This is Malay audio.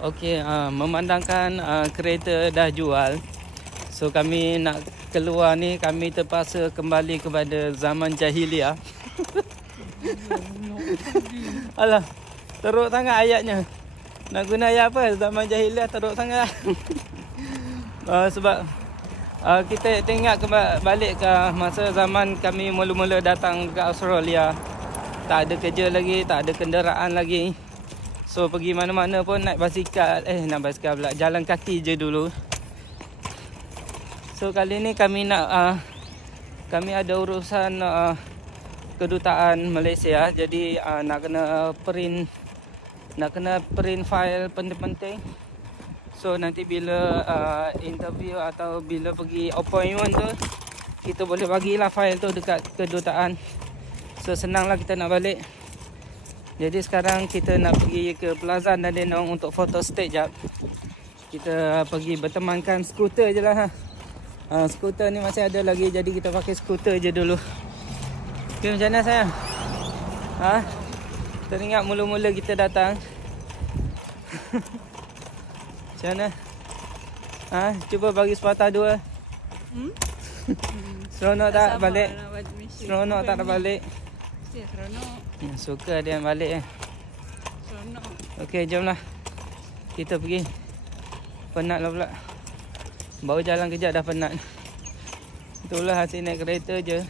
Okey, memandangkan kereta dah jual, so kami nak keluar ni, kami terpaksa kembali kepada zaman jahiliah. Alah, teruk sangat ayatnya. Nak guna ayat apa? Zaman jahiliah teruk sangat. Sebab kita tengok balik ke masa zaman kami mula-mula datang ke Australia. Tak ada kerja lagi, tak ada kenderaan lagi. So pergi mana-mana pun naik basikal, pula jalan kaki je dulu. So kali ni kami nak kami ada urusan kedutaan Malaysia, jadi nak kena print file penting-penting. So nanti bila interview atau bila pergi appointment tu, kita boleh bagilah file tu dekat kedutaan. So senanglah kita nak balik. Jadi sekarang kita nak pergi ke Plaza Dandenong untuk photo state jap. Kita pergi bertemankan skuter je lah. Skuter ni masih ada lagi, jadi kita pakai skuter je dulu. Okay, macam mana sayang? Teringat mula-mula kita datang. Macam mana? Cuba bagi sepatah dua. Seronok tak balik? Seronok tak nak balik? Seronok. Suka dia yang balik Seronok. Okey, jomlah kita pergi. Penat lah pula. Baru jalan kejap dah penat. Itulah hasil naik kereta je.